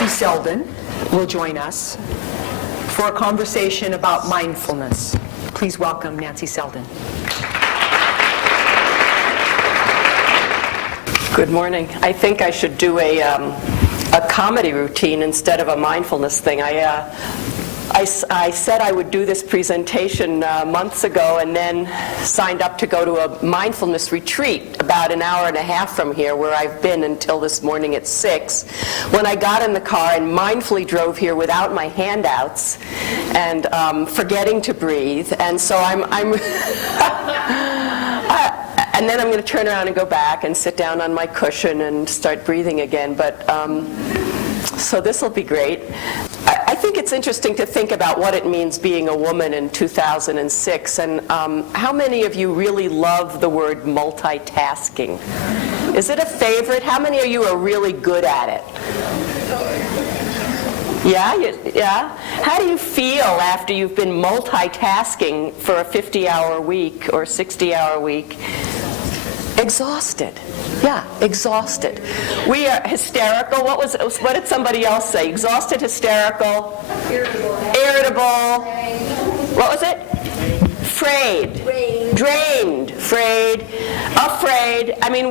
Nancy Seldin will join us for a conversation about mindfulness. Please welcome Nancy Seldin. Good morning. I think I should do a comedy routine instead of a mindfulness thing. I said I would do this presentation months ago and then signed up to go to a mindfulness retreat about an hour and a half from here, where I've been until this morning at 6. When I got in the car and mindfully drove here without my handouts and forgetting to breathe, and so I'm and then I'm going to turn around and go back and sit down on my cushion and start breathing again. But so this will be great. I think it's interesting to think about what it means being a woman in 2006, and how many of you really love the word multitasking? Is it a favorite? How many of you are really good at it? Yeah? How do you feel after you've been multitasking for a 50-hour week or 60-hour week? Exhausted. Yeah, exhausted. We are hysterical. What did somebody else say? Exhausted, hysterical, irritable. What was it? Afraid. Drained. Afraid. I mean,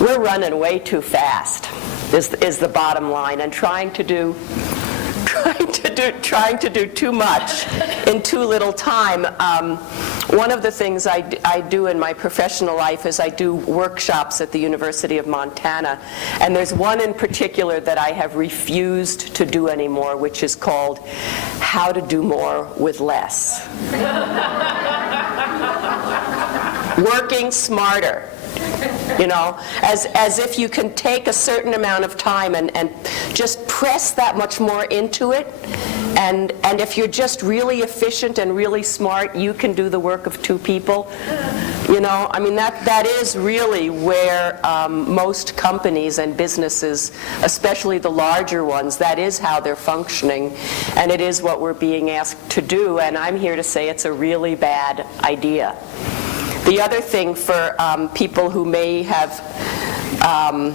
we're running way too fast. Is the bottom line, and trying to do too much in too little time. One of the things I do in my professional life is I do workshops at the University of Montana, and there's one in particular that I have refused to do anymore, which is called How to Do More with Less. Working smarter. You know, as if you can take a certain amount of time and just press that much more into it, and if you're just really efficient and really smart, you can do the work of 2 people. You know, I mean, that is really where most companies and businesses, especially the larger ones, that is how they're functioning, and it is what we're being asked to do, and I'm here to say it's a really bad idea. The other thing for people who may have, I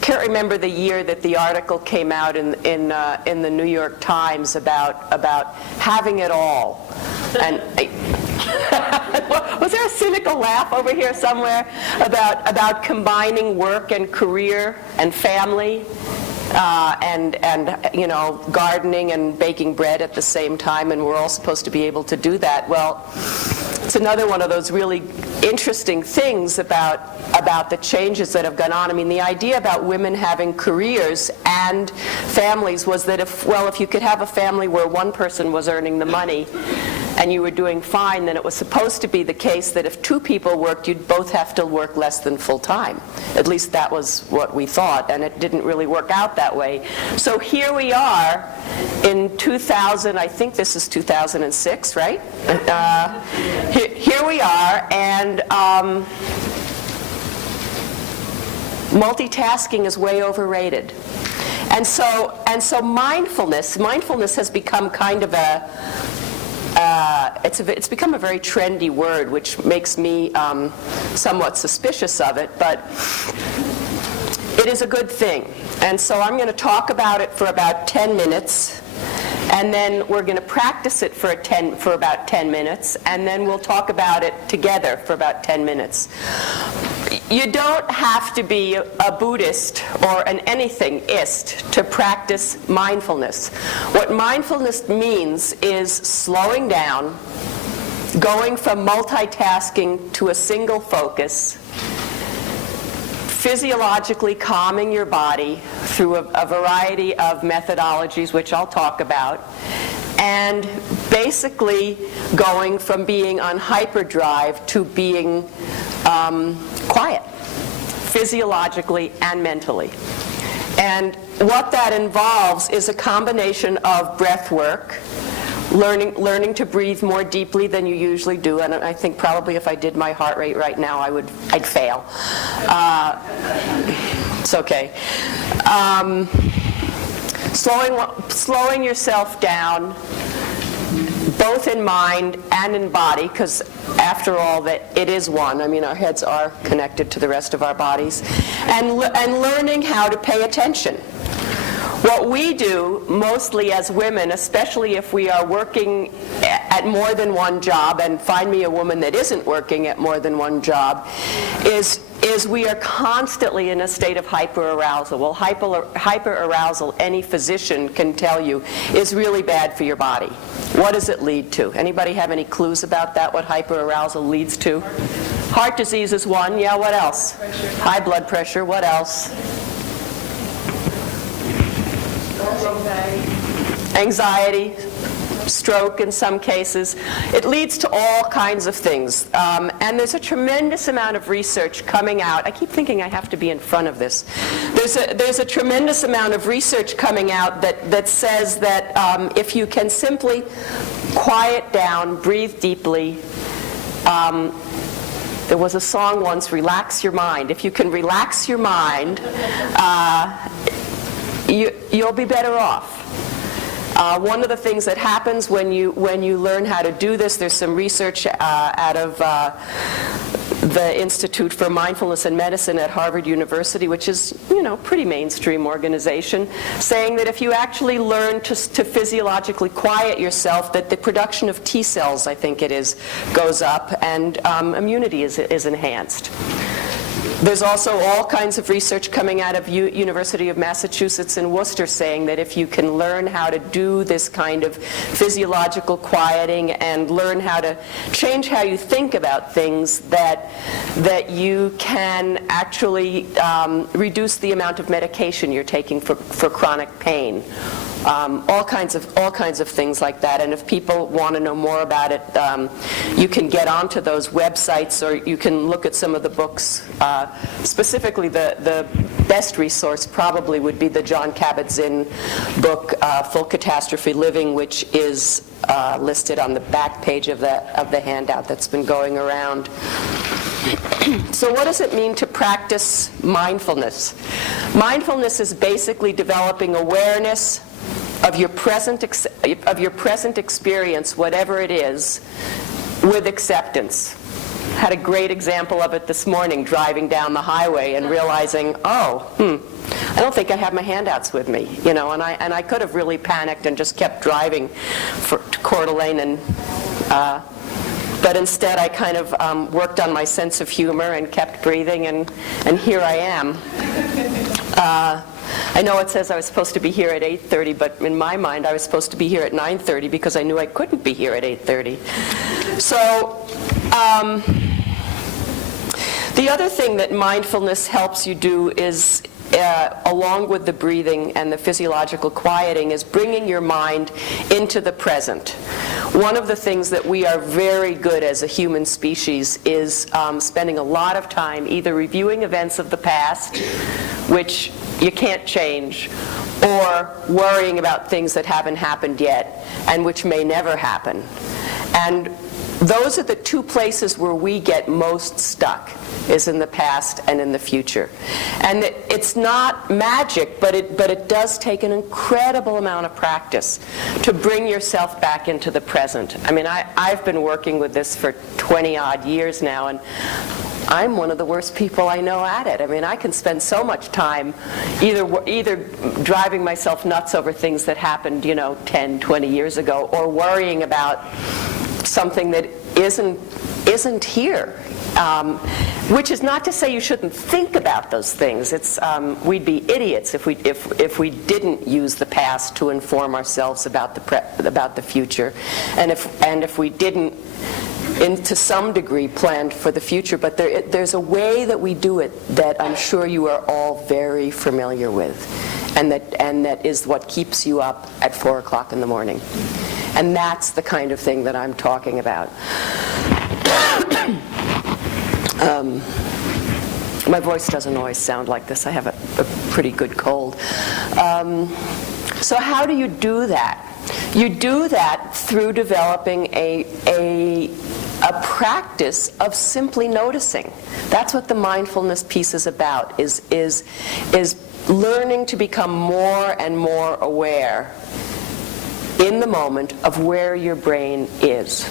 can't remember the year that the article came out in the New York Times about having it all. And was there a cynical laugh over here somewhere about combining work and career and family? And you know, gardening and baking bread at the same time, and we're all supposed to be able to do that. Well, it's another one of those really interesting things about the changes that have gone on. I mean, the idea about women having careers and families was that if you could have a family where one person was earning the money and you were doing fine, then it was supposed to be the case that if 2 people worked, you'd both have to work less than full time. At least that was what we thought, and it didn't really work out that way. So here we are in 2000, I think this is 2006, right? Here we are, and multitasking is way overrated. And so mindfulness has become kind of it's become a very trendy word, which makes me somewhat suspicious of it, but it is a good thing. And so I'm going to talk about it for about 10 minutes, and then we're going to practice it for about 10 minutes, and then we'll talk about it together for about 10 minutes. You don't have to be a Buddhist or an anythingist to practice mindfulness. What mindfulness means is slowing down, going from multitasking to a single focus, physiologically calming your body through a variety of methodologies, which I'll talk about, and basically going from being on hyperdrive to being quiet, physiologically and mentally. And what that involves is a combination of breath work, learning to breathe more deeply than you usually do, and I think probably if I did my heart rate right now, I'd fail. It's okay. Slowing yourself down, both in mind and in body, because after all, that it is one. I mean, our heads are connected to the rest of our bodies, and learning how to pay attention. What we do, mostly as women, especially if we are working at more than one job, and find me a woman that isn't working at more than one job, is we are constantly in a state of hyperarousal. Well, hyperarousal, any physician can tell you, is really bad for your body. What does it lead to? Anybody have any clues about that, what hyperarousal leads to? Heart disease is one. Yeah, what else? High blood pressure. What else? Anxiety, stroke in some cases. It leads to all kinds of things. And there's a tremendous amount of research coming out. I keep thinking I have to be in front of this. There's a tremendous amount of research coming out that says that if you can simply quiet down, breathe deeply, there was a song once, Relax Your Mind. If you can relax your mind, you'll be better off. One of the things that happens when you learn how to do this, there's some research out of the Institute for Mindfulness and Medicine at Harvard University, which is, pretty mainstream organization, saying that if you actually learn to physiologically quiet yourself, that the production of T cells, I think it is, goes up, and immunity is enhanced. There's also all kinds of research coming out of University of Massachusetts in Worcester saying that if you can learn how to do this kind of physiological quieting and learn how to change how you think about things, that you can actually reduce the amount of medication you're taking for chronic pain. All kinds of things like that. And if people want to know more about it, you can get onto those websites, or you can look at some of the books. Specifically, the best resource probably would be the John Kabat-Zinn book, Full Catastrophe Living, which is listed on the back page of the handout that's been going around. So what does it mean to practice mindfulness? Mindfulness is basically developing awareness of your present experience, whatever it is, with acceptance. Had a great example of it this morning, driving down the highway and realizing, I don't think I have my handouts with me, and I could have really panicked and just kept driving to Coeur d'Alene, but instead I kind of worked on my sense of humor and kept breathing, and here I am. I know it says I was supposed to be here at 8:30, but in my mind I was supposed to be here at 9:30 because I knew I couldn't be here at 8:30. So the other thing that mindfulness helps you do is, along with the breathing and the physiological quieting, is bringing your mind into the present. One of the things that we are very good as a human species is spending a lot of time either reviewing events of the past, which you can't change, or worrying about things that haven't happened yet and which may never happen. And those are the two places where we get most stuck, is in the past and in the future. And it's not magic, but it does take an incredible amount of practice to bring yourself back into the present. I mean, I've been working with this for 20-odd years now, and I'm one of the worst people I know at it. I mean, I can spend so much time either driving myself nuts over things that happened, 10, 20 years ago, or worrying about something that isn't here. Which is not to say you shouldn't think about those things. We'd be idiots if we didn't use the past to inform ourselves about the future, and if we didn't, to some degree, planned for the future. But there's a way that we do it that I'm sure you are all very familiar with, and that is what keeps you up at 4 o'clock in the morning. And that's the kind of thing that I'm talking about. My voice doesn't always sound like this. I have a pretty good cold. So how do you do that? You do that through developing a practice of simply noticing. That's what the mindfulness piece is about, is learning to become more and more aware in the moment of where your brain is,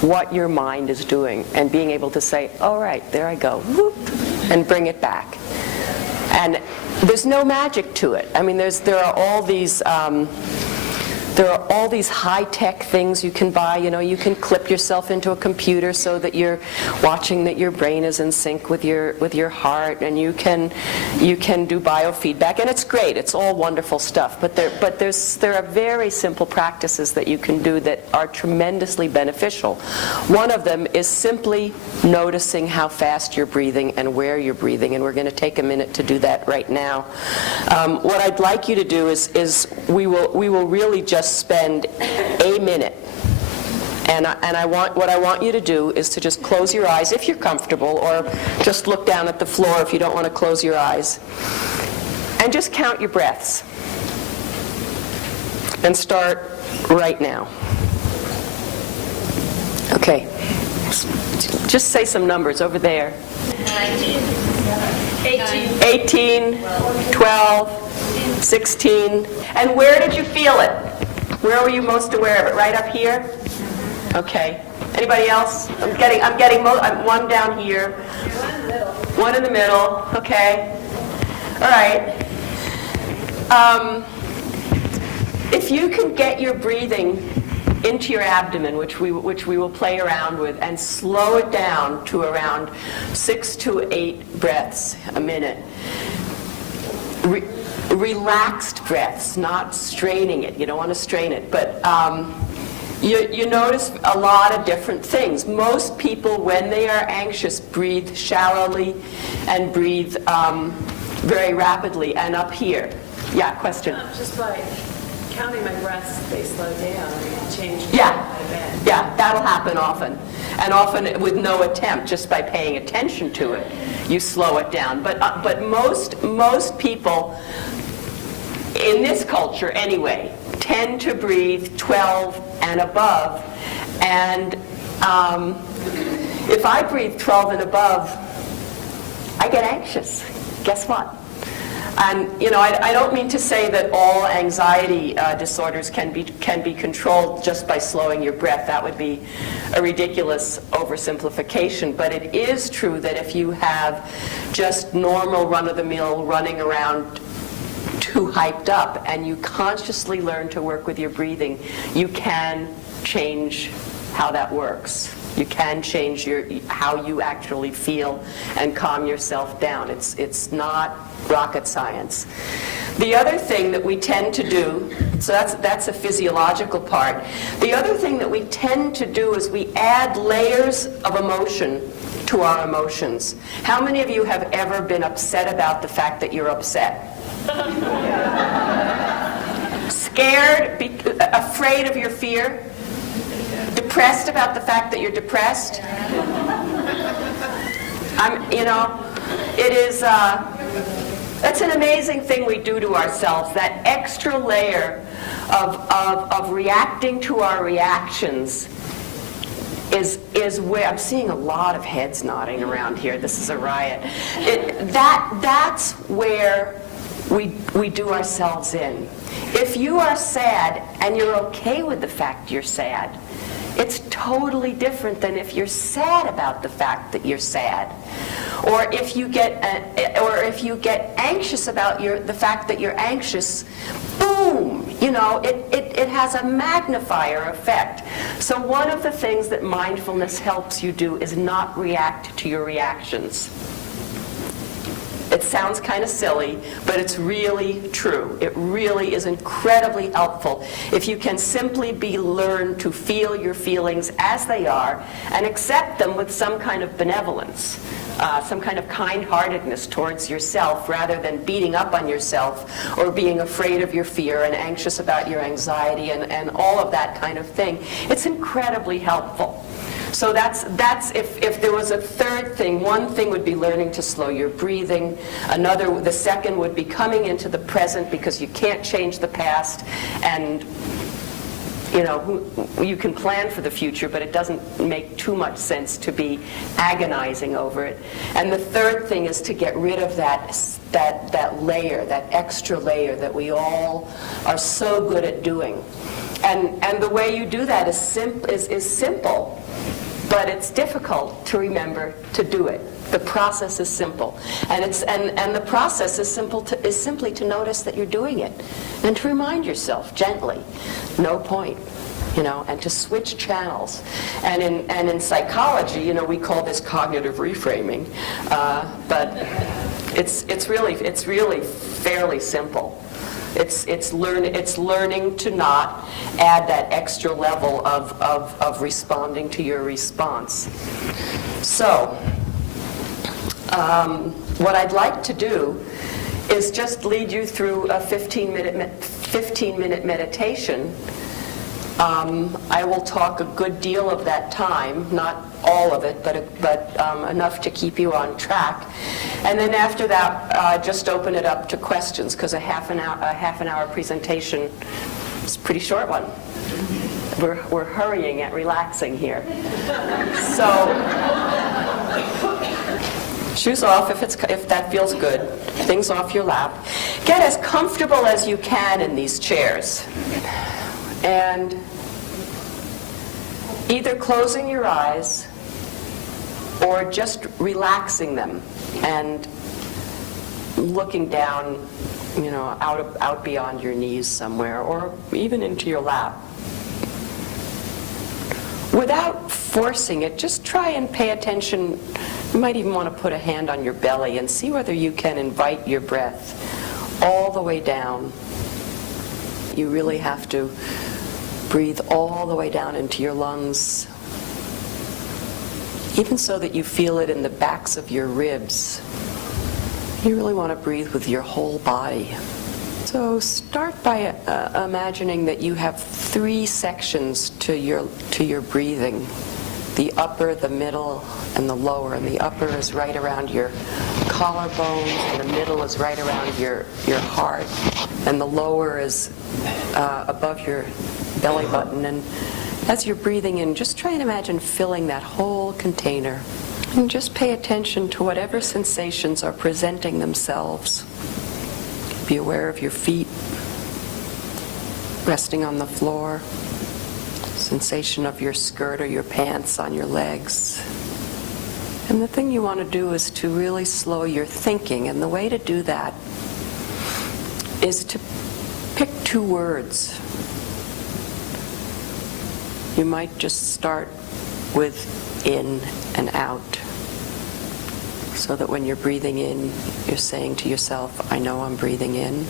what your mind is doing, and being able to say, all right, there I go, whoop, and bring it back. And there's no magic to it. I mean, there are all these high-tech things you can buy. You know, you can clip yourself into a computer so that you're watching that your brain is in sync with your heart, and you can do biofeedback, and it's great. It's all wonderful stuff. But there are very simple practices that you can do that are tremendously beneficial. One of them is simply noticing how fast you're breathing and where you're breathing, and we're going to take a minute to do that right now. What I'd like you to do is we will really just spend a minute, and what I want you to do is to just close your eyes if you're comfortable, or just look down at the floor if you don't want to close your eyes, and just count your breaths, and start right now. Okay, just say some numbers over there. 18, 12, 16. And where did you feel it? Where were you most aware of it? Right up here? Okay. Anybody else? I'm getting one down here. One in the middle. Okay. All right. If you can get your breathing into your abdomen, which we will play around with, and slow it down to around 6 to 8 breaths a minute. Relaxed breaths, not straining it. You don't want to strain it, but you notice a lot of different things. Most people, when they are anxious, breathe shallowly and breathe very rapidly. And up here, yeah, question. Just by counting my breaths, they slow down and change. Yeah, that'll happen often, and often with no attempt, just by paying attention to it, you slow it down. But most people in this culture anyway tend to breathe 12 and above, and if I breathe 12 and above, I get anxious. Guess what? And I don't mean to say that all anxiety disorders can be controlled just by slowing your breath. That would be a ridiculous oversimplification. But it is true that if you have just normal run-of-the-mill running around too hyped up, and you consciously learn to work with your breathing, you can change how that works. You can change how you actually feel and calm yourself down. It's not rocket science. The other thing that we tend to do, so that's a physiological part. The other thing that we tend to do is we add layers of emotion to our emotions. How many of you have ever been upset about the fact that you're upset? Scared, afraid of your fear? Depressed about the fact that you're depressed? It is, that's an amazing thing we do to ourselves, that extra layer of reacting to our reactions is where, I'm seeing a lot of heads nodding around here, this is a riot. That's where we do ourselves in. If you are sad and you're okay with the fact you're sad, it's totally different than if you're sad about the fact that you're sad, or if you get anxious about the fact that you're anxious. Boom! It has a magnifier effect. So one of the things that mindfulness helps you do is not react to your reactions. It sounds kind of silly, but it's really true. It really is incredibly helpful if you can simply learn to feel your feelings as they are and accept them with some kind of benevolence, some kind of kind-heartedness towards yourself, rather than beating up on yourself or being afraid of your fear and anxious about your anxiety and all of that kind of thing. It's incredibly helpful. So that's if there was a third thing, one thing would be learning to slow your breathing. The second would be coming into the present, because you can't change the past, and you can plan for the future, but it doesn't make too much sense to be agonizing over it. And the third thing is to get rid of that layer, that extra layer that we all are so good at doing. And the way you do that is simple, but it's difficult to remember to do it. The process is simple, and the process is simply to notice that you're doing it, and to remind yourself gently, no point, and to switch channels. And in psychology, we call this cognitive reframing, but it's really fairly simple. It's learning to not add that extra level of responding to your response. So, what I'd like to do is just lead you through a 15-minute meditation. I will talk a good deal of that time, not all of it, but enough to keep you on track. And then after that, just open it up to questions, because a half an hour presentation is a pretty short one. We're hurrying at relaxing here. So, shoes off if that feels good. Things off your lap. Get as comfortable as you can in these chairs. And either closing your eyes or just relaxing them and looking down, out beyond your knees somewhere, or even into your lap. Without forcing it, just try and pay attention. You might even want to put a hand on your belly and see whether you can invite your breath all the way down. You really have to breathe all the way down into your lungs, even so that you feel it in the backs of your ribs. You really want to breathe with your whole body. So start by imagining that you have 3 sections to your breathing: the upper, the middle, and the lower. And the upper is right around your collarbones, and the middle is right around your heart, and the lower is above your belly button. And as you're breathing in, just try and imagine filling that whole container. And just pay attention to whatever sensations are presenting themselves. Be aware of your feet resting on the floor, sensation of your skirt or your pants on your legs. And the thing you want to do is to really slow your thinking. And the way to do that is to pick 2 words. You might just start with in and out, so that when you're breathing in, you're saying to yourself, I know I'm breathing in.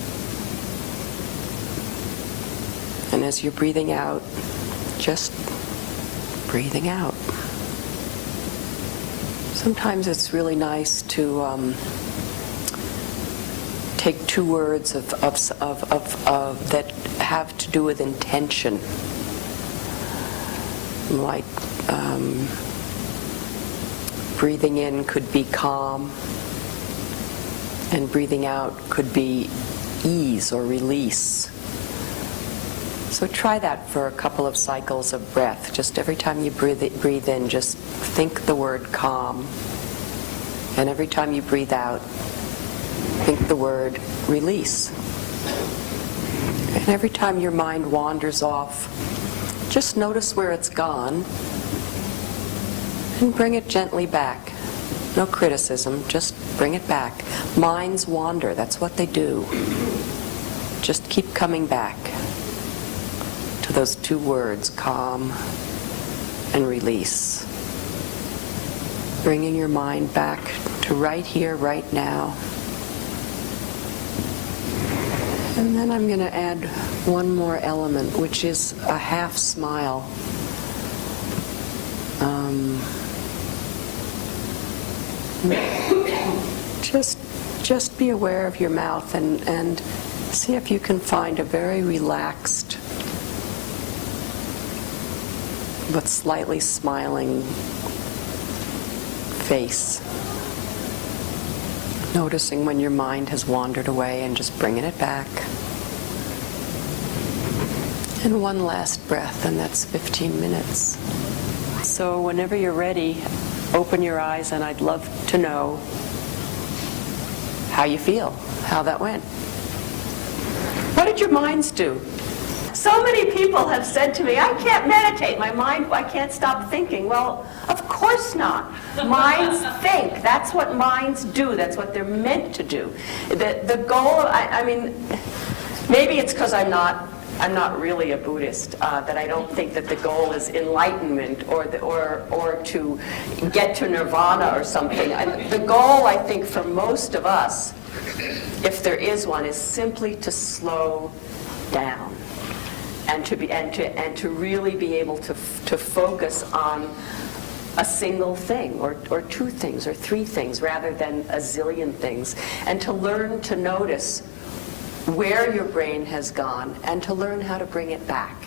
And as you're breathing out, just breathing out. Sometimes it's really nice to take 2 words that have to do with intention. Like breathing in could be calm, and breathing out could be ease or release. So try that for a couple of cycles of breath. Just every time you breathe in, just think the word calm. And every time you breathe out, think the word release. And every time your mind wanders off, just notice where it's gone and bring it gently back. No criticism, just bring it back. Minds wander, that's what they do. Just keep coming back to those 2 words, calm and release. Bringing your mind back to right here, right now. And then I'm going to add one more element, which is a half smile. Just be aware of your mouth and see if you can find a very relaxed but slightly smiling face. Noticing when your mind has wandered away and just bringing it back. And one last breath, and that's 15 minutes. So whenever you're ready, open your eyes, and I'd love to know how you feel, how that went. What did your minds do? So many people have said to me, I can't meditate, my mind, I can't stop thinking. Well, of course not. Minds think. That's what minds do. That's what they're meant to do. The goal, I mean, maybe it's because I'm not really a Buddhist, that I don't think that the goal is enlightenment or to get to nirvana or something. The goal, I think, for most of us, if there is one, is simply to slow down and to really be able to focus on a single thing or two things or three things rather than a zillion things, and to learn to notice where your brain has gone and to learn how to bring it back.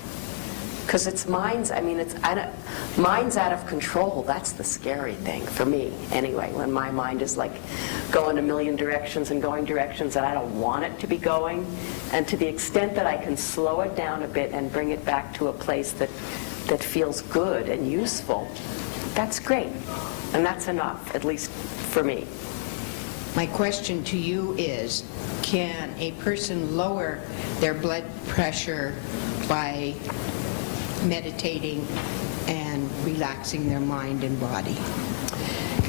Because it's mind's out of control. That's the scary thing for me, anyway, when my mind is like going a million directions and going directions that I don't want it to be going. And to the extent that I can slow it down a bit and bring it back to a place that feels good and useful, that's great. And that's enough, at least for me. My question to you is, can a person lower their blood pressure by meditating and relaxing their mind and body?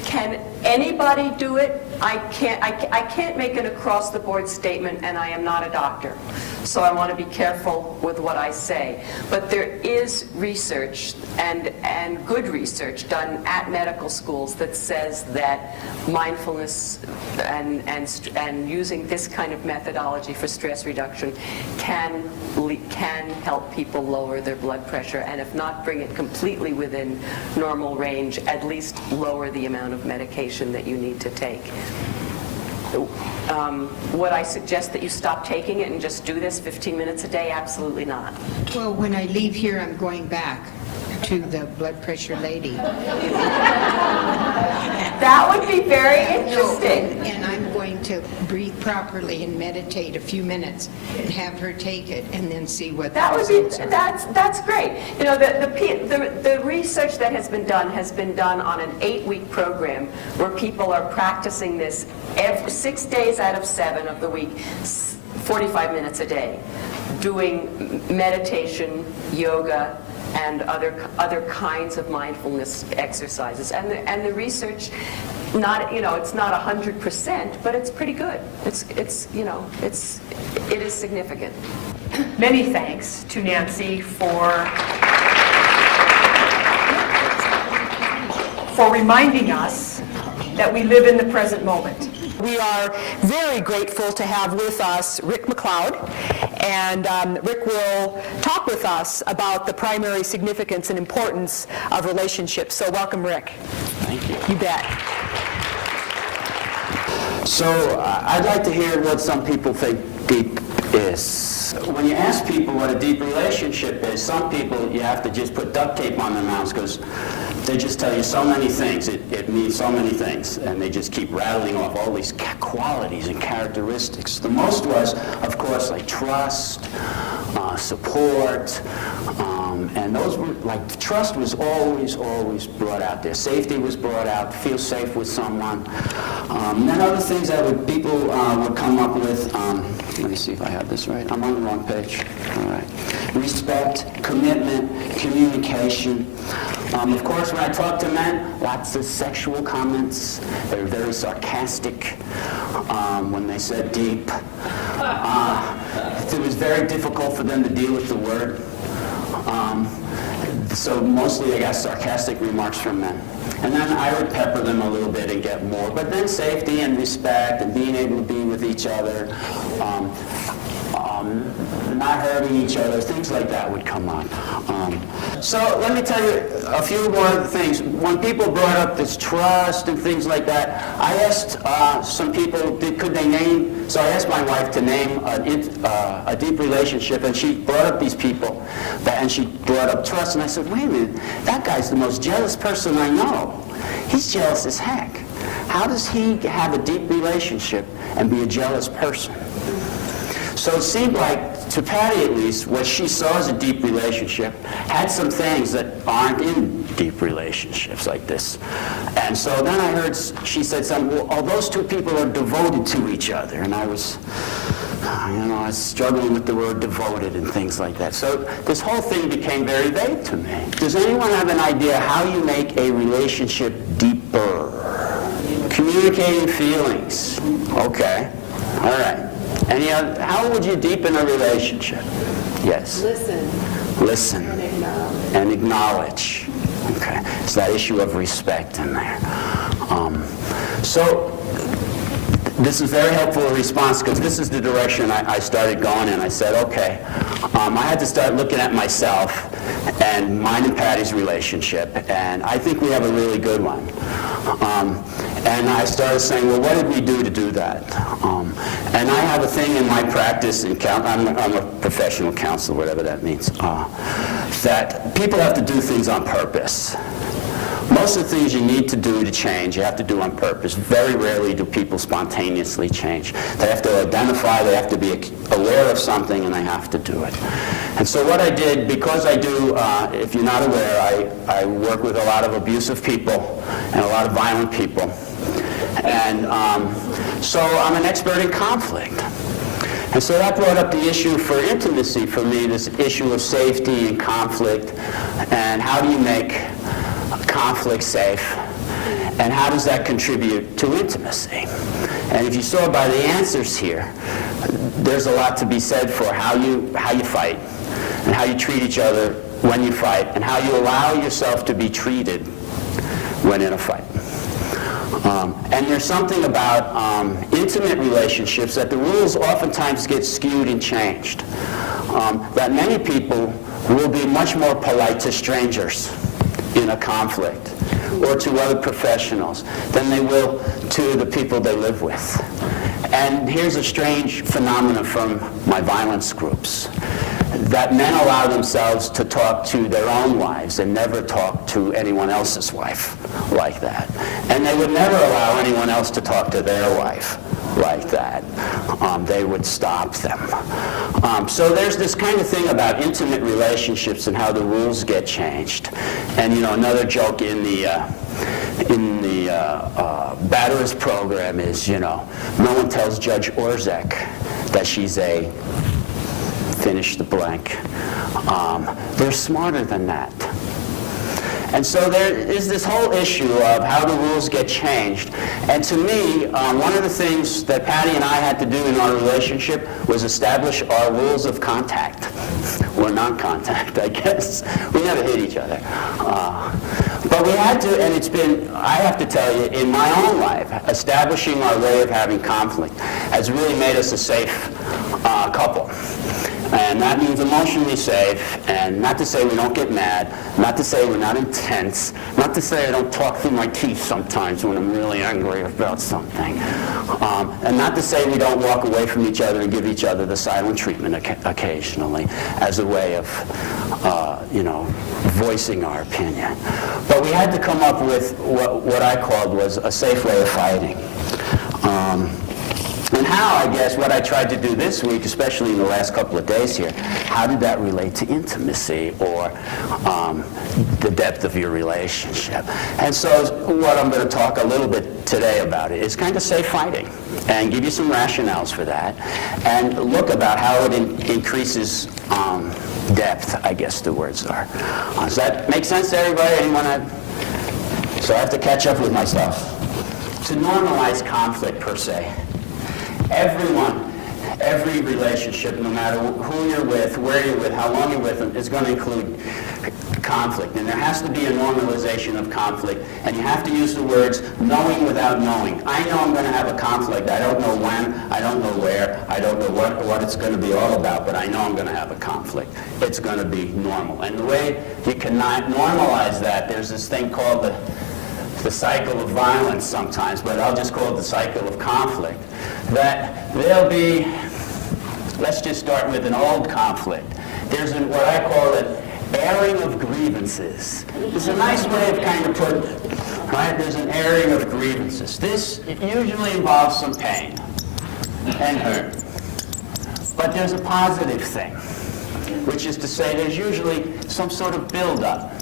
Can anybody do it? I can't make an across-the-board statement, and I am not a doctor, so I want to be careful with what I say. But there is research, and good research done at medical schools that says that mindfulness and using this kind of methodology for stress reduction can help people lower their blood pressure, and if not bring it completely within normal range, at least lower the amount of medication that you need to take. Would I suggest that you stop taking it and just do this 15 minutes a day? Absolutely not. Well, when I leave here, I'm going back to the blood pressure lady. That would be very interesting. And I'm going to breathe properly and meditate a few minutes and have her take it and then see what That the would be, results are. that's great. You know, the research that has been done on an 8-week program where people are practicing this 6 days out of 7 of the week, 45 minutes a day, doing meditation, yoga, and other kinds of mindfulness exercises. And the research, it's not 100%, but it's pretty good. It is significant. Many thanks to Nancy for reminding us that we live in the present moment. We are very grateful to have with us Rick McLeod, and Rick will talk with us about the primary significance and importance of relationships. So welcome, Rick. Thank you. You bet. So I'd like to hear what some people think deep is. When you ask people what a deep relationship is, some people you have to just put duct tape on their mouths because they just tell you so many things. It means so many things, and they just keep rattling off all these qualities and characteristics. The most was, of course, like trust, support, and those were like trust was always brought out there. Safety was brought out. Feel safe with someone. And then other things that people would come up with. Let me see if I have this right. I'm on the wrong page. All right. Respect, commitment, communication. Of course, when I talk to men, lots of sexual comments. They're very sarcastic when they said deep. It was very difficult for them to deal with the word. So mostly I got sarcastic remarks from men. And then I would pepper them a little bit and get more. But then safety and respect and being able to be with each other, not hurting each other, things like that would come up. So let me tell you a few more things. When people brought up this trust and things like that, I asked some people, could they name, so I asked my wife to name a deep relationship, and she brought up these people, and she brought up trust, and I said, wait a minute, that guy's the most jealous person I know. He's jealous as heck. How does he have a deep relationship and be a jealous person? So it seemed like, to Patty at least, what she saw as a deep relationship had some things that aren't in deep relationships like this. And so then I heard she said something, well, those two people are devoted to each other. And I was, I was struggling with the word devoted and things like that. So this whole thing became very vague to me. Does anyone have an idea how you make a relationship deeper? Communicating feelings. Okay. All right. Any other, how would you deepen a relationship? Yes. Listen. And acknowledge. Okay. It's that issue of respect in there. So this is very helpful response because this is the direction I started going in. I said, okay, I had to start looking at myself and mine and Patty's relationship, and I think we have a really good one. And I started saying, well, what did we do to do that? And I have a thing in my practice, I'm a professional counselor, whatever that means, that people have to do things on purpose. Most of the things you need to do to change, you have to do on purpose. Very rarely do people spontaneously change. They have to identify, they have to be aware of something, and they have to do it. And so what I did, because I do, if you're not aware, I work with a lot of abusive people and a lot of violent people. And so I'm an expert in conflict. And so that brought up the issue for intimacy for me, this issue of safety and conflict, and how do you make conflict safe, and how does that contribute to intimacy? And if you saw by the answers here, there's a lot to be said for how you fight, and how you treat each other when you fight, and how you allow yourself to be treated when in a fight. And there's something about intimate relationships that the rules oftentimes get skewed and changed. That many people will be much more polite to strangers in a conflict or to other professionals than they will to the people they live with. And here's a strange phenomenon from my violence groups, that men allow themselves to talk to their own wives and never talk to anyone else's wife like that. And they would never allow anyone else to talk to their wife like that. They would stop them. So there's this kind of thing about intimate relationships and how the rules get changed. And another joke in the batterers program is, no one tells Judge Orzek that she's a finish the blank. They're smarter than that. And so there is this whole issue of how the rules get changed. And to me, one of the things that Patty and I had to do in our relationship was establish our rules of contact, or non-contact, I guess. We never hit each other. But we had to, and it's been, I have to tell you, in my own life, establishing our way of having conflict has really made us a safe couple. And that means emotionally safe, and not to say we don't get mad, not to say we're not intense, not to say I don't talk through my teeth sometimes when I'm really angry about something, and not to say we don't walk away from each other and give each other the silent treatment occasionally as a way of, voicing our opinion. But we had to come up with what I called was a safe way of fighting. And how, I guess, what I tried to do this week, especially in the last couple of days here, how did that relate to intimacy or the depth of your relationship? And so what I'm going to talk a little bit today about it is kind of safe fighting and give you some rationales for that and look about how it increases depth, I guess the words are. Does that make sense to everybody? So I have to catch up with myself. To normalize conflict, per se. Every relationship, no matter who you're with, where you're with, how long you're with them, is going to include conflict. And there has to be a normalization of conflict. And you have to use the words knowing without knowing. I know I'm going to have a conflict. I don't know when, I don't know where, I don't know what it's going to be all about, but I know I'm going to have a conflict. It's going to be normal. And the way you cannot normalize that, there's this thing called the cycle of violence sometimes, but I'll just call it the cycle of conflict, that there'll be, let's just start with an old conflict. There's what I call it airing of grievances. It's a nice way of kind of putting it, right? There's an airing of grievances. This usually involves some pain and hurt. But there's a positive thing, which is to say there's usually some sort of build-up.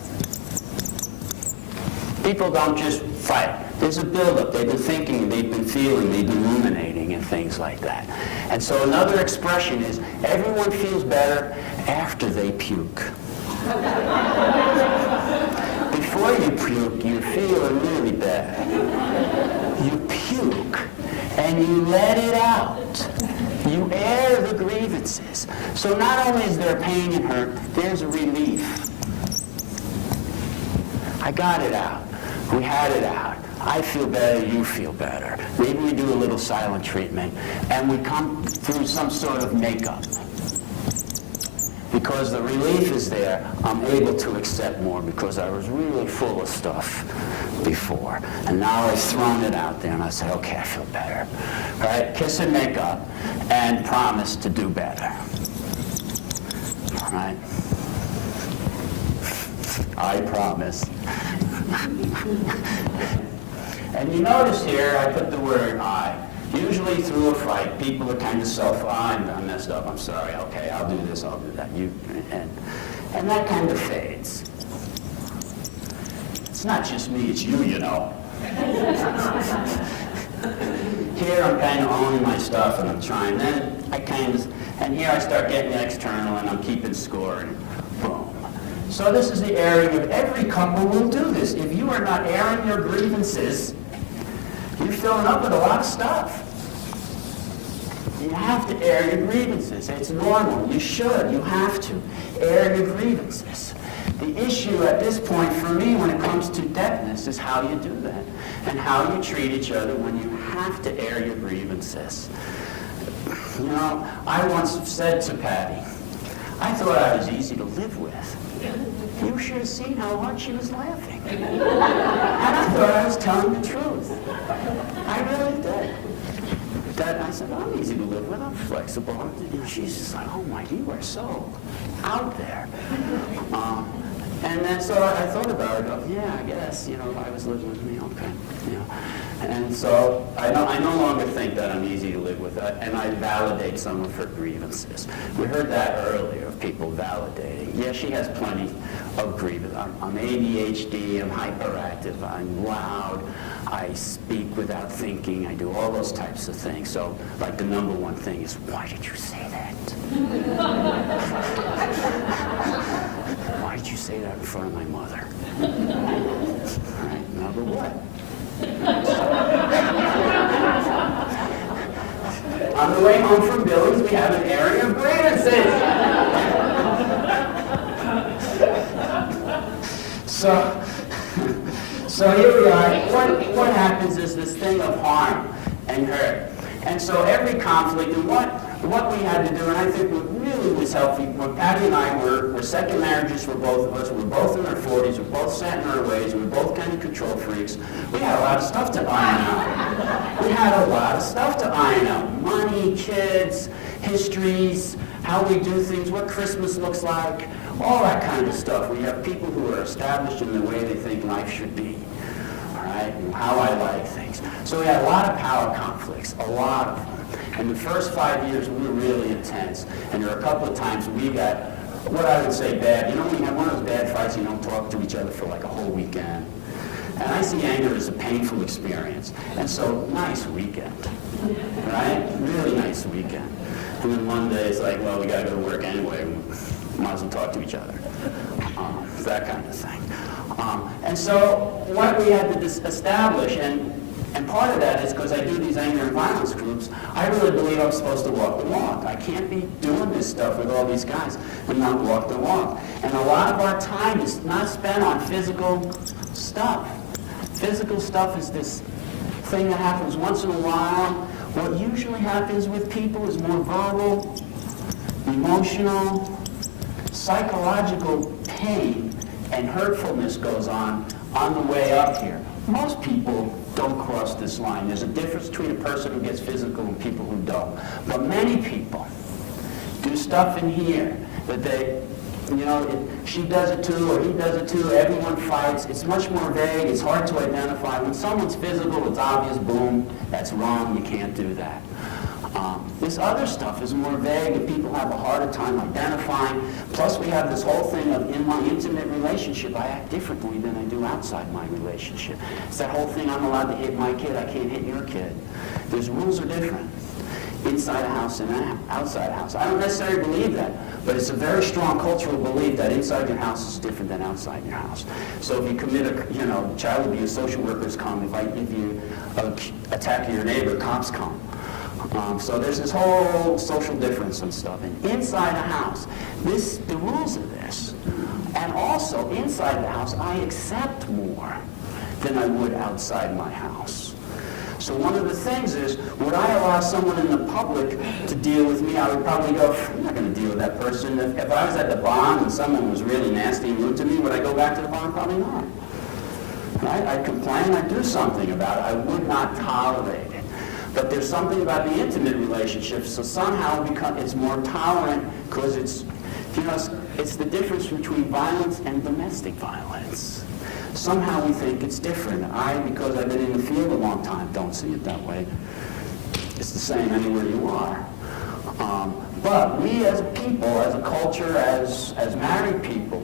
People don't just fight. There's a buildup. They've been thinking, they've been feeling, they've been ruminating and things like that. And so another expression is, everyone feels better after they puke. Before you puke, you're feeling really bad. You puke, and you let it out. You air the grievances. So not only is there pain and hurt, there's a relief. I got it out. We had it out. I feel better, you feel better. Maybe we do a little silent treatment, and we come through some sort of makeup. Because the relief is there, I'm able to accept more because I was really full of stuff before. And now I've thrown it out there, and I say, okay, I feel better. All right, kiss and make up, and promise to do better. All right? I promise. And you notice here, I put the word I. Usually through a fight, people are kind of I messed up, I'm sorry, okay, I'll do this, I'll do that. And that kind of fades. It's not just me, it's you, you know. Here I'm kind of owning my stuff and I'm trying, then and here I start getting external and I'm keeping score and boom. So this is the airing of, every couple will do this. If you are not airing your grievances, you're filling up with a lot of stuff. You have to air your grievances. It's normal. You should. You have to air your grievances. The issue at this point for me when it comes to depthness is how you do that and how you treat each other when you have to air your grievances. You know, I once said to Patty, I thought I was easy to live with. You should have seen how hard she was laughing. And I thought I was telling the truth. I really did. I said, I'm easy to live with, I'm flexible. And she's just like, oh my, you are so out there. And then so I thought about it, yeah, I guess, you know, if I was living with me, okay. You know. And so I no longer think that I'm easy to live with, and I validate some of her grievances. We heard that earlier, of people validating. Yeah, she has plenty of grievances. I'm ADHD, I'm hyperactive, I'm loud, I speak without thinking, I do all those types of things. So, like, the number one thing is, why did you say that? Why did you say that in front of my mother? All right, number one. On the way home from Billings, we have an area of grievances. So here we are. What happens is this thing of harm and hurt. And so every conflict, and what we had to do, and I think what really was helpful, when Patty and I were second marriages for both of us, we were both in our 40s, we were both set in our ways, we were both kind of control freaks. We had a lot of stuff to iron out. We had a lot of stuff to iron out. Money, kids, histories, how we do things, what Christmas looks like, all that kind of stuff. We have people who are established in the way they think life should be. Right? And how I like things. So we had a lot of power conflicts, a lot of them. And the first 5 years we were really intense. And there were a couple of times we got, what I would say, bad. You know, when you have one of those bad fights, you don't talk to each other for like a whole weekend. And I see anger as a painful experience. And so, nice weekend, right? Really nice weekend. And then one day it's like, well, we got to go to work anyway. We might as well talk to each other. That kind of thing. And so what we had to establish, and part of that is because I do these anger and violence groups, I really believe I'm supposed to walk the walk. I can't be doing this stuff with all these guys and not walk the walk. And a lot of our time is not spent on physical stuff. Physical stuff is this thing that happens once in a while. What usually happens with people is more verbal, emotional, psychological pain and hurtfulness goes on the way up here. Most people don't cross this line. There's a difference between a person who gets physical and people who don't. But many people do stuff in here that they, you know, she does it too, or he does it too, everyone fights. It's much more vague, it's hard to identify. When someone's physical, it's obvious, boom, that's wrong, you can't do that. This other stuff is more vague, and people have a harder time identifying. Plus, we have this whole thing of, in my intimate relationship, I act differently than I do outside my relationship. It's that whole thing, I'm allowed to hit my kid, I can't hit your kid. Those rules are different inside a house and outside a house. I don't necessarily believe that, but it's a very strong cultural belief that inside your house is different than outside your house. So if you commit child abuse, social workers come. If you attack your neighbor, cops come. So there's this whole social difference and stuff. And inside a house, the rules of this, and also inside the house, I accept more than I would outside my house. So one of the things is, would I allow someone in the public to deal with me? I would probably go, I'm not going to deal with that person. If I was at the barn and someone was really nasty and rude to me, would I go back to the barn? Probably not. Right? I'd complain, I'd do something about it. I would not tolerate it. But there's something about the intimate relationship, so somehow it's more tolerant because it's the difference between violence and domestic violence. Somehow we think it's different. Because I've been in the field a long time, don't see it that way. It's the same anywhere you are. But we as a people, as a culture, as married people,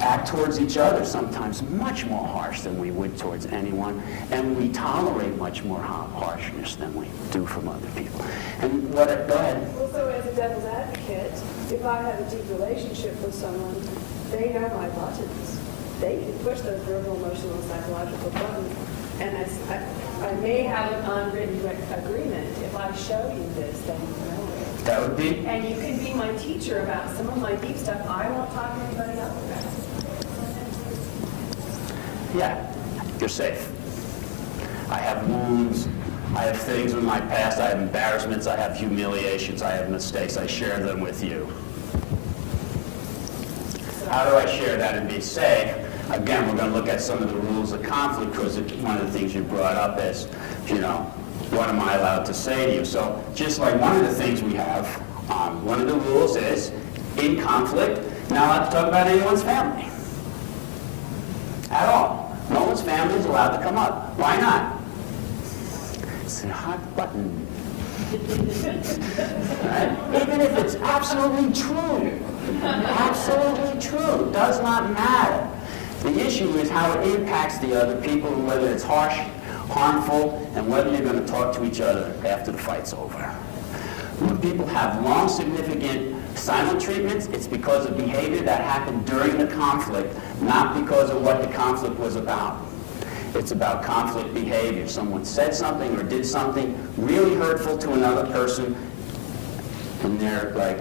act towards each other sometimes much more harsh than we would towards anyone, and we tolerate much more harshness than we do from other people. And go ahead. Well, so as a devil's advocate, if I have a deep relationship with someone, they know my buttons. They can push those verbal, emotional, and psychological buttons. And I may have an unwritten agreement. If I show you this, then you know it. That would be? And you can be my teacher about some of my deep stuff. I won't talk to anybody else about it. Yeah, you're safe. I have wounds. I have things in my past. I have embarrassments. I have humiliations. I have mistakes. I share them with you. How do I share that and be safe? Again, we're going to look at some of the rules of conflict, because one of the things you brought up is, what am I allowed to say to you? So just like one of the things we have, one of the rules is, in conflict, not allowed to talk about anyone's family. At all. No one's family is allowed to come up. Why not? It's a hot button. Right? Even if it's absolutely true. Absolutely true. Does not matter. The issue is how it impacts the other people, and whether it's harsh, harmful, and whether you're going to talk to each other after the fight's over. When people have long, significant silent treatments, it's because of behavior that happened during the conflict, not because of what the conflict was about. It's about conflict behavior. Someone said something or did something really hurtful to another person, and they're like,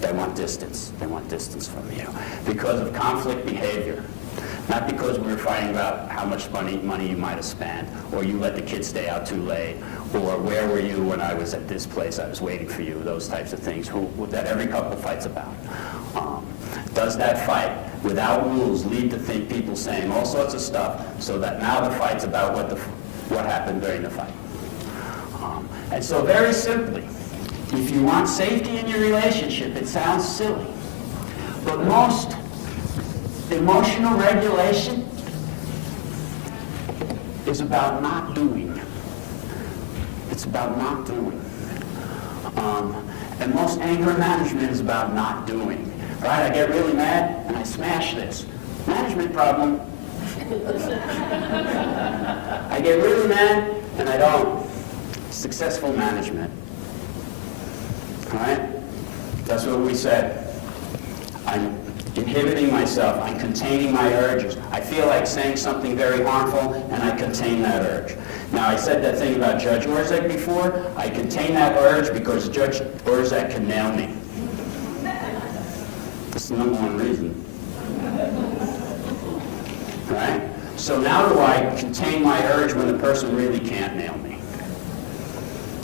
they want distance. They want distance from you because of conflict behavior. Not because we were fighting about how much money you might have spent, or you let the kids stay out too late, or where were you when I was at this place, I was waiting for you, those types of things that every couple fights about. Does that fight, without rules, lead to people saying all sorts of stuff, so that now the fight's about what happened during the fight? And so very simply, if you want safety in your relationship, it sounds silly, but most emotional regulation is about not doing. It's about not doing. And most anger management is about not doing. Right? I get really mad and I smash this. Management problem. I get really mad and I don't. Successful management. All right? That's what we said. I'm inhibiting myself. I'm containing my urges. I feel like saying something very harmful, and I contain that urge. Now, I said that thing about Judge Orzek before. I contain that urge because Judge Orzek can nail me. That's the number one reason. Right? So now do I contain my urge when the person really can't nail me?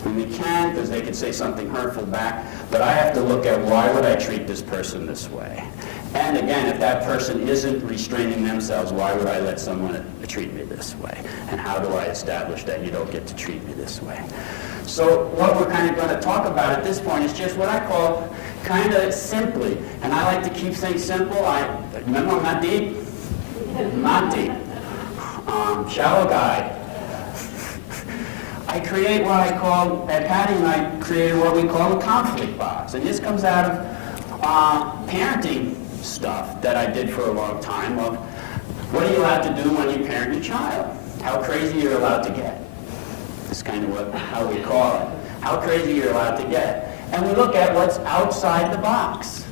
And they can, because they could say something hurtful back, but I have to look at why would I treat this person this way? And again, if that person isn't restraining themselves, why would I let someone treat me this way? And how do I establish that you don't get to treat me this way? So what we're kind of going to talk about at this point is just what I call kind of simply, and I like to keep things simple. Remember, I'm not deep? Not deep. Shallow guy. I create what I call, at Patty and I created what we call a conflict box. And this comes out of parenting stuff that I did for a long time of what are you allowed to do when you parent your child? How crazy you're allowed to get. That's kind of how we call it. How crazy you're allowed to get. And we look at what's outside the box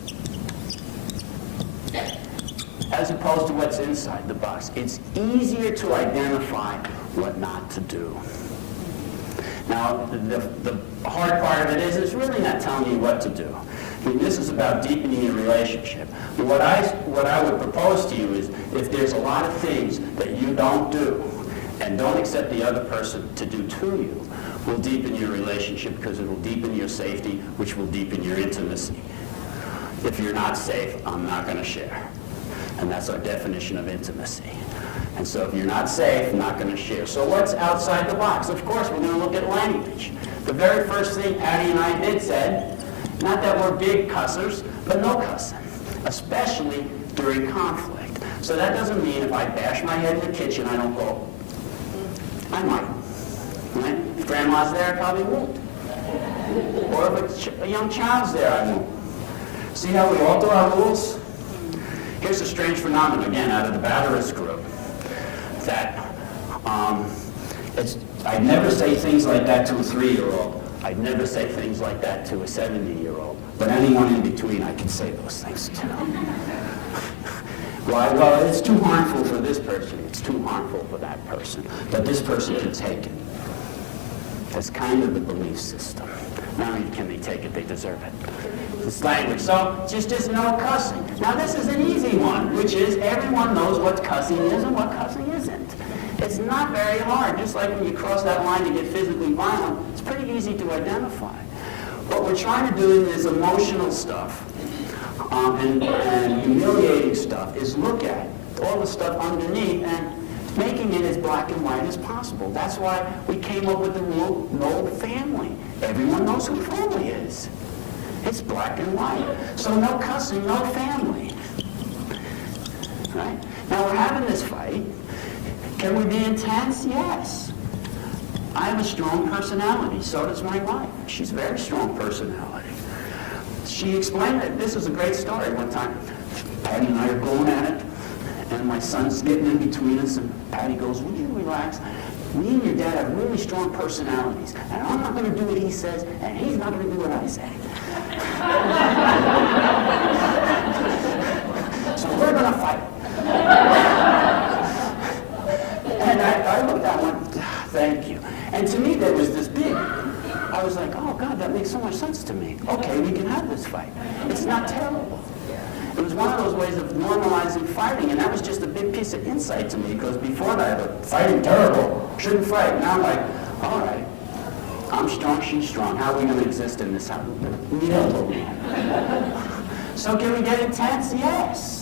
as opposed to what's inside the box. It's easier to identify what not to do. Now, the hard part of it is it's really not telling you what to do. I mean, this is about deepening your relationship. But what I would propose to you is if there's a lot of things that you don't do and don't accept the other person to do to you, will deepen your relationship because it will deepen your safety, which will deepen your intimacy. If you're not safe, I'm not going to share. And that's our definition of intimacy. And so if you're not safe, I'm not going to share. So what's outside the box? Of course, we're going to look at language. The very first thing Patty and I did said, not that we're big cussers, but no cussing, especially during conflict. So that doesn't mean if I bash my head in the kitchen, I don't go. I might. Right? If grandma's there, I probably won't. Or if a young child's there, I won't. See how we alter our rules? Here's a strange phenomenon, again, out of the Batterist group, that I'd never say things like that to a 3-year-old. I'd never say things like that to a 70-year-old. But anyone in between, I can say those things to. Why? Well, it's too harmful for this person. It's too harmful for that person. But this person can take it. That's kind of the belief system. Not only can they take it, they deserve it. It's language. So just no cussing. Now this is an easy one, which is everyone knows what cussing is and what cussing isn't. It's not very hard. Just like when you cross that line to get physically violent, it's pretty easy to identify. What we're trying to do in this emotional stuff and humiliating stuff is look at all the stuff underneath and making it as black and white as possible. That's why we came up with the rule, no family. Everyone knows who family is. It's black and white. So no cussing, no family. Right? Now we're having this fight. Can we be intense? Yes. I have a strong personality. So does my wife. She's a very strong personality. She explained it. This was a great story one time. Patty and I are going at it, and my son's getting in between us, and Patty goes, "Would you relax? Me and your dad have really strong personalities, and I'm not going to do what he says, and he's not going to do what I say. So we're going to fight." And I looked at one, thank you. And to me, there was this big, I was like, oh God, that makes so much sense to me. Okay, we can have this fight. It's not terrible. It was one of those ways of normalizing fighting, and that was just a big piece of insight to me, because before that, I thought, fighting terrible, shouldn't fight. Now I'm like, all right, I'm strong, she's strong. How are we going to exist in this house? So can we get intense? Yes.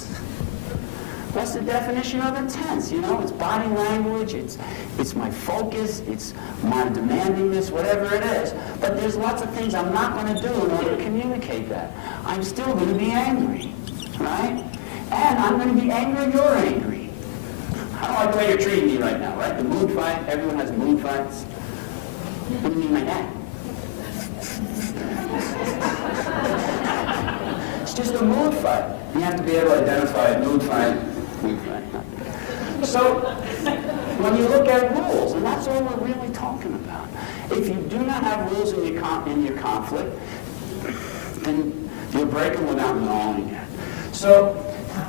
What's the definition of intense? You know, it's body language, it's my focus, it's my demandingness, whatever it is. But there's lots of things I'm not going to do in order to communicate that. I'm still going to be angry, right? And I'm going to be angry, you're angry. I don't like the way you're treating me right now, right? The mood fight, everyone has mood fights. What do you mean by that? It's just a mood fight. You have to be able to identify a mood fight. So, when you look at rules, and that's all we're really talking about. If you do not have rules in your conflict, then you'll break them without knowing it. So,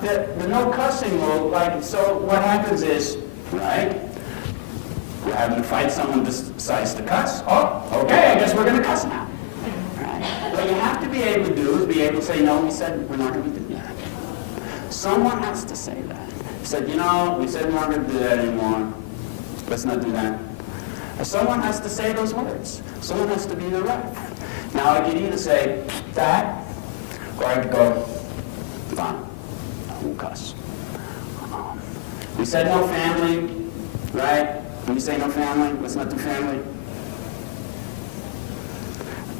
the no cussing rule, so what happens is, right, you're having a fight, someone decides to cuss. Oh, okay, I guess we're going to cuss now. Right? What you have to be able to do is be able to say, no, we said we're not going to do that. Someone has to say that. Said, you know, we said we're not going to do that anymore. Let's not do that. Someone has to say those words. Someone has to be the ref. Now, I could either say that, or I could go, fine, I won't cuss. We said no family, right? When we say no family, let's not do family.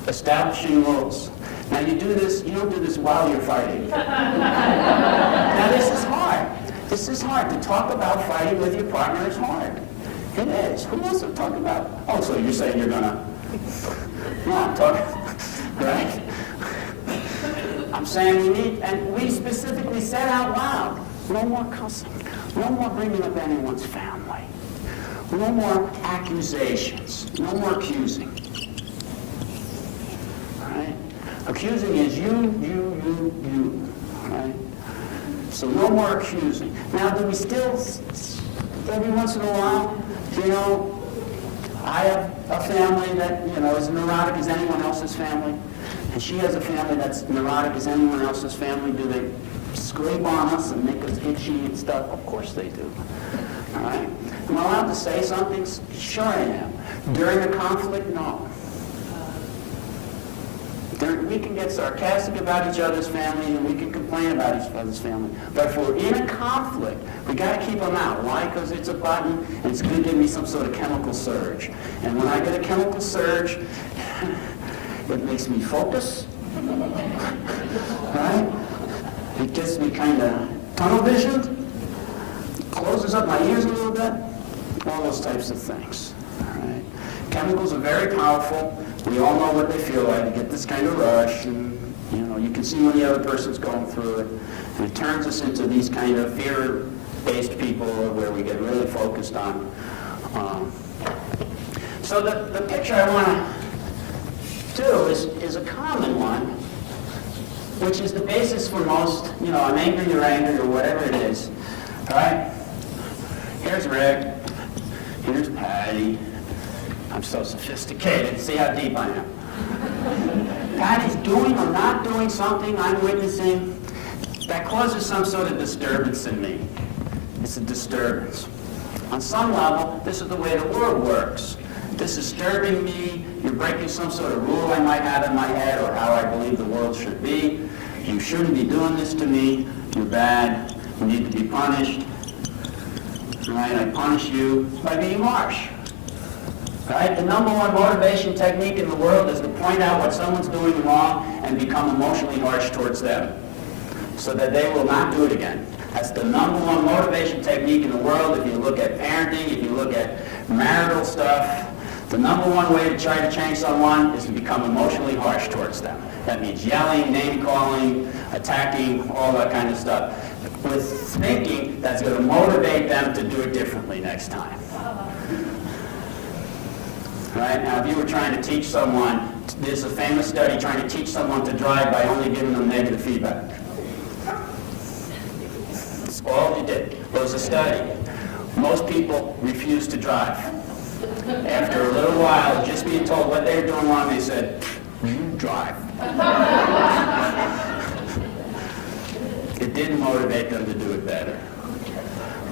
Establishing rules. Now you do this, you don't do this while you're fighting. Now this is hard. This is hard. To talk about fighting with your partner is hard. It is. Who wants to talk about? Oh, so you're saying you're gonna? No, I'm talking. Right? I'm saying we need, and we specifically said out loud, no more cussing, no more bringing up anyone's family, no more accusations, no more accusing. Right? Accusing is you. Right? So no more accusing. Now, do we still, every once in a while, you know, I have a family that, you know, is neurotic as anyone else's family, and she has a family that's neurotic as anyone else's family. Do they scrape on us and make us itchy and stuff? Of course they do. All right? Am I allowed to say something? Sure I am. During a conflict? No. We can get sarcastic about each other's family, and we can complain about each other's family. But if we're in a conflict, we got to keep them out. Why? Because it's a button, and it's going to give me some sort of chemical surge. And when I get a chemical surge, it makes me focus. Right? It gets me kind of tunnel visioned, closes up my ears a little bit, all those types of things. All right? Chemicals are very powerful. We all know what they feel like. You get this kind of rush, and you know, you can see when the other person's going through it, and it turns us into these kind of fear-based people where we get really focused on. So the picture I want to do is a common one, which is the basis for most, you know, I'm angry, you're angry, or whatever it is. All right? Here's Rick. Here's Patty. I'm so sophisticated. See how deep I am. Patty's doing or not doing something I'm witnessing that causes some sort of disturbance in me. It's a disturbance. On some level, this is the way the world works. This is disturbing me. You're breaking some sort of rule I might have in my head or how I believe the world should be. You shouldn't be doing this to me. You're bad. You need to be punished. Right? I punish you by being harsh. Right? The number one motivation technique in the world is to point out what someone's doing wrong and become emotionally harsh towards them so that they will not do it again. That's the number one motivation technique in the world. If you look at parenting, if you look at marital stuff, the number one way to try to change someone is to become emotionally harsh towards them. That means yelling, name-calling, attacking, all that kind of stuff, with thinking that's going to motivate them to do it differently next time. Right? Now, if you were trying to teach someone, there's a famous study trying to teach someone to drive by only giving them negative feedback. That's all you did. It was a study. Most people refuse to drive. After a little while, just being told what they were doing wrong, they said, "You drive." It didn't motivate them to do it better.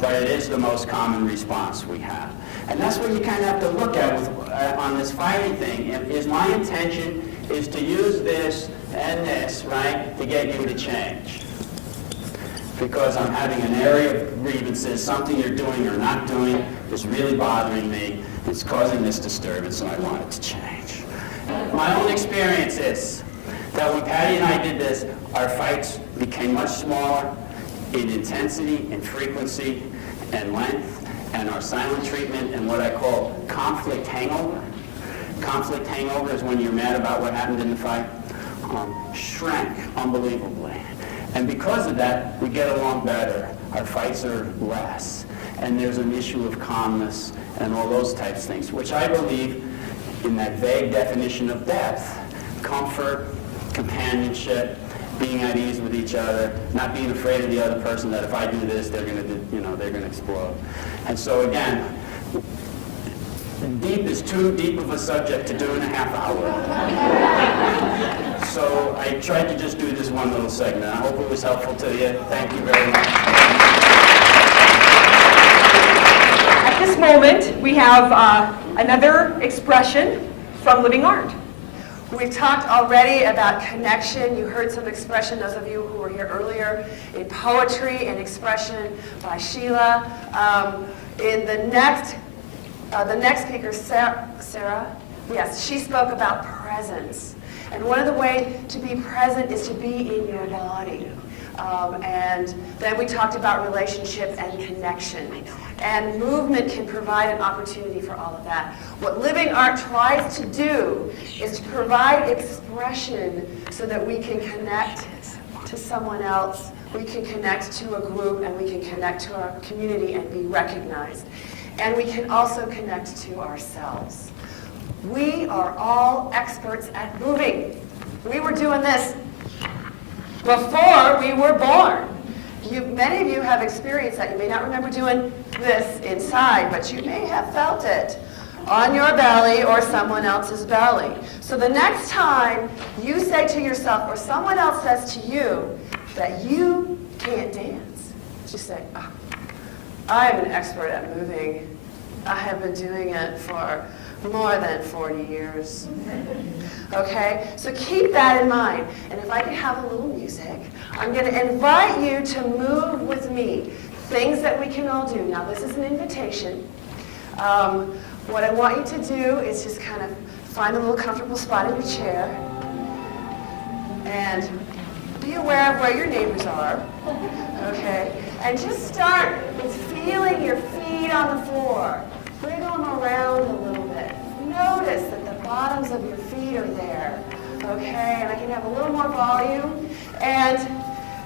But it is the most common response we have. And that's what you kind of have to look at with, on this fighting thing. Is my intention is to use this and this, right, to get you to change. Because I'm having an area of grievances, something you're doing or not doing is really bothering me. It's causing this disturbance, and I want it to change. My own experience is that when Patty and I did this, our fights became much smaller in intensity and frequency and length, and our silent treatment and what I call conflict hangover. Conflict hangover is when you're mad about what happened in the fight. Shrank unbelievably. And because of that, we get along better. Our fights are less. And there's an issue of calmness and all those types of things, which I believe in that vague definition of depth. Comfort, companionship, being at ease with each other, not being afraid of the other person that if I do this, they're going to, they're going to explode. And so again, deep is too deep of a subject to do in a half hour. So I tried to just do this one little segment. I hope it was helpful to you. Thank you very much. At this moment, we have another expression from living art. We've talked already about connection. You heard some expression, those of you who were here earlier, in poetry and expression by Sheila. In the next speaker, Sarah, yes, she spoke about presence. And one of the ways to be present is to be in your body. And then we talked about relationship and connection. And movement can provide an opportunity for all of that. What living art tries to do is to provide expression so that we can connect to someone else, we can connect to a group, and we can connect to our community and be recognized. And we can also connect to ourselves. We are all experts at moving. We were doing this before we were born. Many of you have experienced that. You may not remember doing this inside, but you may have felt it on your belly or someone else's belly. So the next time you say to yourself or someone else says to you that you can't dance, just say, oh, I'm an expert at moving. I have been doing it for more than 40 years. Okay? So keep that in mind. And if I could have a little music, I'm going to invite you to move with me. Things that we can all do. Now, this is an invitation. What I want you to do is just kind of find a little comfortable spot in your chair and be aware of where your neighbors are. Okay? And just start with feeling your feet on the floor. Wiggle them around a little bit. Notice that the bottoms of your feet are there. Okay? And I can have a little more volume. And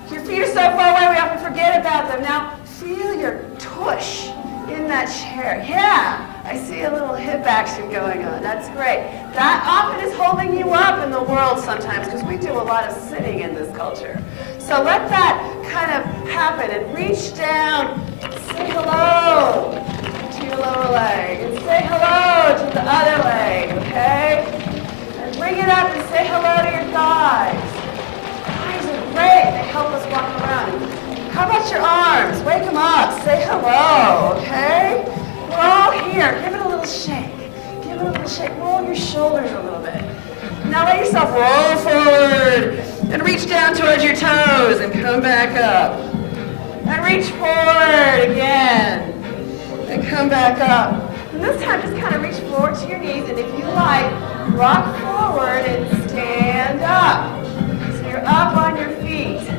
your feet are so far away we often forget about them. Now, feel your tush in that chair. Yeah, I see a little hip action going on. That's great. That often is holding you up in the world sometimes because we do a lot of sitting in this culture. So let that kind of happen and reach down, say hello to your lower leg and say hello to the other leg, okay? And bring it up and say hello to your thighs. Thighs are great. They help us walk around. How about your arms? Wake them up. Say hello, okay? We're all here. Give it a little shake. Give it a little shake. Roll your shoulders a little bit. Now let yourself roll forward and reach down towards your toes and come back up. And reach forward again and come back up. And this time just kind of reach forward to your knees, and if you like, rock forward and stand up. So you're up on your feet.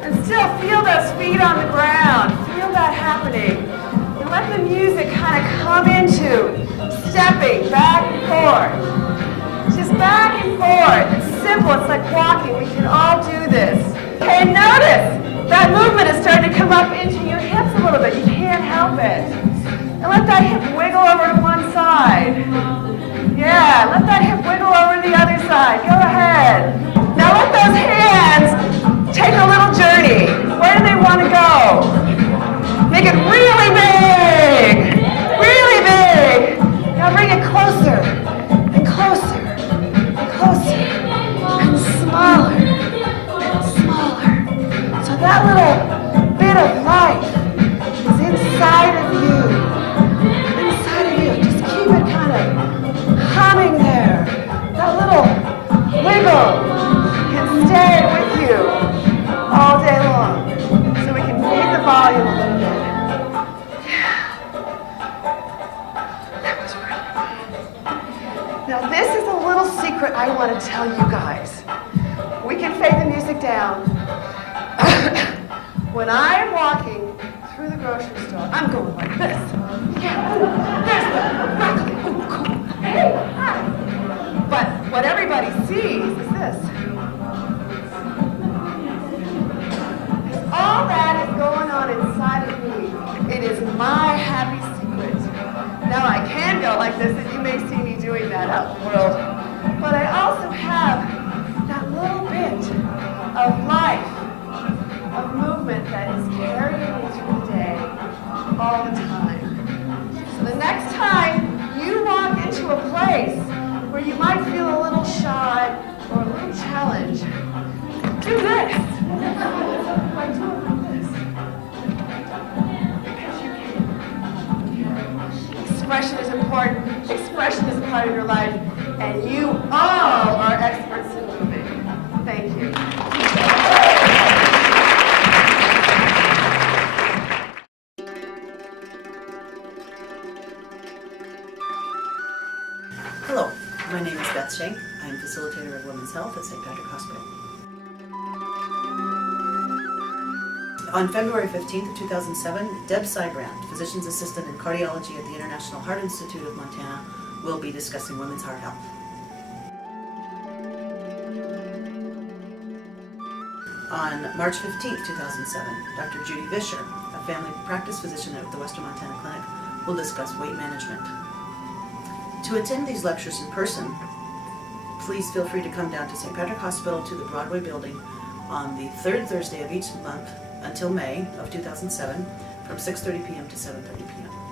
And still feel those feet on the ground. Feel that happening. And let the music kind of come into stepping back and forth. Just back and forth. It's simple. It's like walking. We can all do this. Okay, notice that movement is starting to come up into your hips a little bit. You can't help it. And let that hip wiggle over to one side. Yeah, let that hip wiggle over to the other side. Go ahead. Now let those hands take a little journey. Where do they want to go? Make it really big. Really big. Now bring it closer and closer and closer and smaller and smaller. So that little bit of life is inside of you. Inside of you. Just keep it kind of humming there. That little wiggle can stay with you all day long. So we can feed the volume a little bit. Yeah. That was really good. Now this is a little secret I want to tell you guys. We can fade the music down. When I'm walking through the grocery store, I'm going like this. Yeah, ooh, there's the broccoli. Ooh, cool. Hey, hi. But what everybody sees is this. All that is going on inside of me. It is my happy secret. Now I can go like this, and you may see me doing that out in the world. But I also have that little bit of life, of movement that is carrying me through the day all the time. So the next time you walk into a place where you might feel a little shy or a little challenge, do this. By doing like this. Because you can. Expression is important. Expression is part of your life. And you all are experts in moving. Thank you. Hello, my name is Beth Schenk. I'm facilitator of Women's Health at St. Patrick Hospital. On February 15th, 2007, Deb Sybrand, physician's assistant in cardiology at the International Heart Institute of Montana, will be discussing women's heart health. On March 15th, 2007, Dr. Judy Vischer, a family practice physician at the Western Montana Clinic, will discuss weight management. To attend these lectures in person, please feel free to come down to St. Patrick Hospital to the Broadway building on the third Thursday of each month until May of 2007 from 6:30 p.m. to 7:30 p.m.